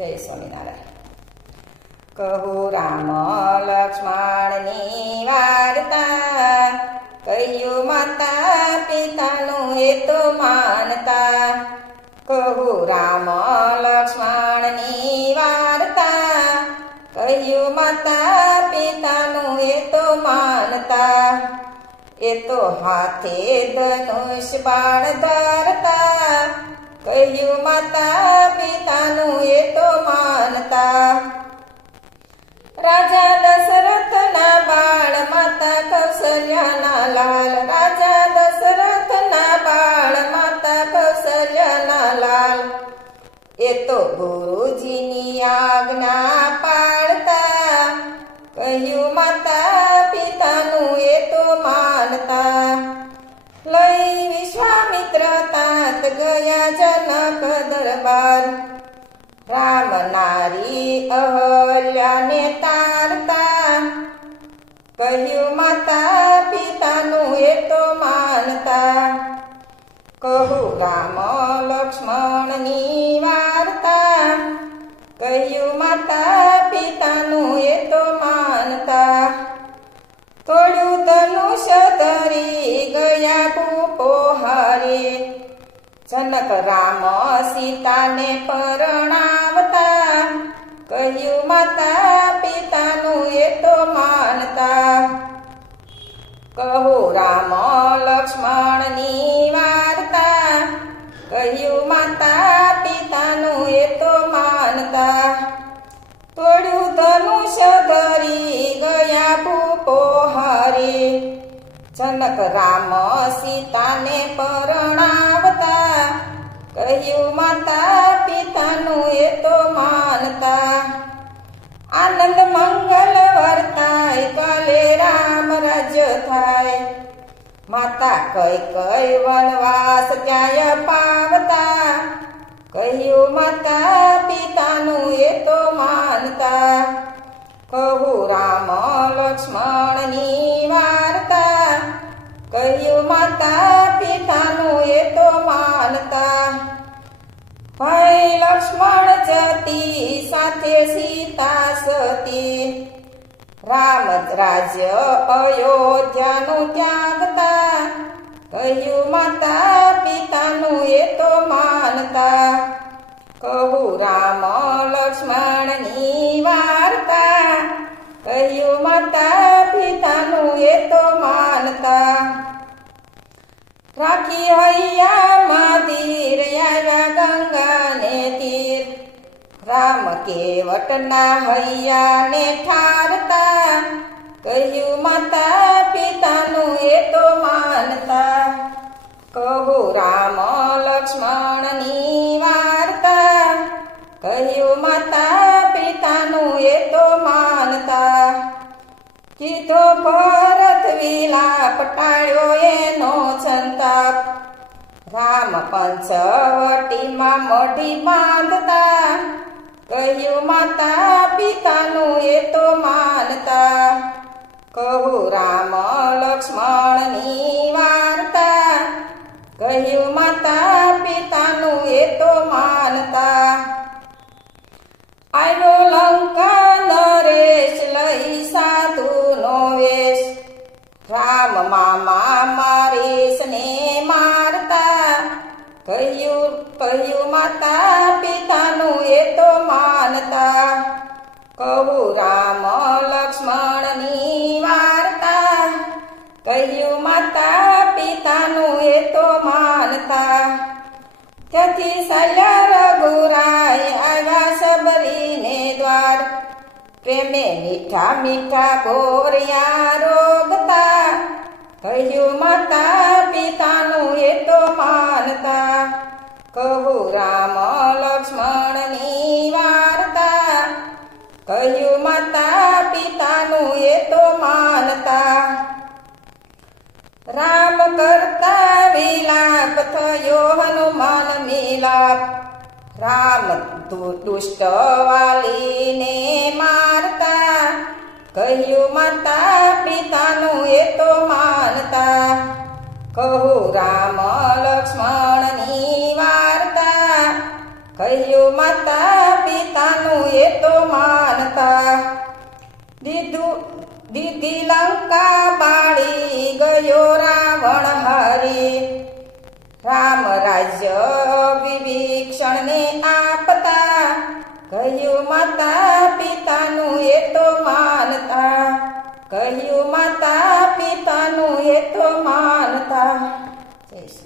જય સ્વામિનારાયણ। કહું રામ લક્ષ્મણની વાર્તા, કહ્યું માતા પિતાનું એ તો માનતા। કહું રામ લક્ષ્મણની વાર્તા, કહ્યું માતા પિતાનું એ તો માનતા। એ તો હાથે ધનુષ બાણ ધરતા, કહ્યું માતા પિતાનું એ તો માનતા। રાજા દશરથના બાળ માતા કૌશલ્યાના લાલ, રાજા દશરથના બાળ માતા કૌશલ્યાના લાલ। એ તો ગુરુજીની આજ્ઞા પાળતા, કહ્યું માતા પિતાનું એ તો માનતા। લઈ વિશ્વામિત્ર તાત ગયા જનક દરબાર, રામ નારી અહલ્યાને તારતા, કહ્યું માતા પિતાનું એ તો માનતા। કહું રામ લક્ષ્મણની વાર્તા, કહ્યું માતા પિતાનું એ તો માનતા। તોડ્યું ધનુષ્ય ધરી ગયા ભૂપો હારે, જનક રામ સીતાને પરણાવતા, કહ્યું માતા પિતાનું એ તો માનતા। કહું રામ લક્ષ્મણની વાર્તા, કહ્યું માતા પિતાનું એ તો માનતા। તોડ્યું ધનુષ્ય ધરી ગયા ભૂપો હારે, જનક રામ સીતાને પરણાવતા, કહ્યું માતા પિતાનું એ તો માનતા। આનંદ મંગલ વર્તાય કાલે રામ રાજ્ય થાય, માતા કઈ કઈ વનવાસ ક્યાંય પાવતા, કહ્યું માતા પિતાનું એ તો માનતા। કહું રામ લક્ષ્મણની વાર્તા, કહ્યું માતા પિતાનું એ તો માનતા। ભાઈ લક્ષ્મણ જતી સાથે સીતા સતી, રામ રાજ્ય અયોધ્યાનું ત્યાગતા, કહ્યું માતા પિતાનું એ તો માનતા। કહું રામ લક્ષ્મણની વાર્તા, કહ્યું માતા પિતાનું એ તો માનતા। રાખી હૈયામાં ધીર આવ્યા ગંગાને તીર, રામ કેવટના હૈયાને ઠારતા, કહ્યું માતા પિતાનું એ તો માનતા। કહું રામ લક્ષ્મણની વાર્તા, કહ્યું માતા પિતાનું એ તો માનતા। કીધો ભરત વિલાપ ટાળ્યો એનો સંતાપ, રામ પંચવટીમાં મઢી બાંધતા, કહ્યું માતા પિતાનું એ તો માનતા। કહું રામ લક્ષ્મણની વાર્તા, કહ્યું માતા પિતાનું એ તો માનતા। આવ્યો લંકા નરેશ લઈ સાધુનો વેશ, રામ મામા મારીશ ને મારતા, કહ્યું માતા પિતાનું એ તો માનતા। કહું રામ લક્ષ્મણની વાર્તા, કહ્યું માતા પિતાનું એ તો માનતા। ત્યાંથી ચાલ્યા રઘુરાય આવ્યા સબરીને દ્વાર, પ્રેમે મીઠા મીઠા ગોરિયા રોગતા, કહ્યું માતા પિતાનું એ તો માનતા। કહું રામ લક્ષ્મણની વાર્તા, કહ્યું માતા પિતાનું એ તો માનતા। રામ કરતા વિલાપ થયો હનુમાન મિલાપ, રામ દુષ્ટ વાલીને મારતા, કહ્યું માતા પિતાનું એ તો માનતા। કહું રામ લક્ષ્મણની વાર્તા, કહ્યું માતા પિતાનું એ તો માનતા. દીધી લંકા બાળી ગયો રાવણ હારી. રામ રાજ્ય વિભીષણને આપતા. કહ્યું માતા પિતાનું એ તો માનતા. કહ્યું માતા પિતાનું એ તો માનતા. જય શ્રી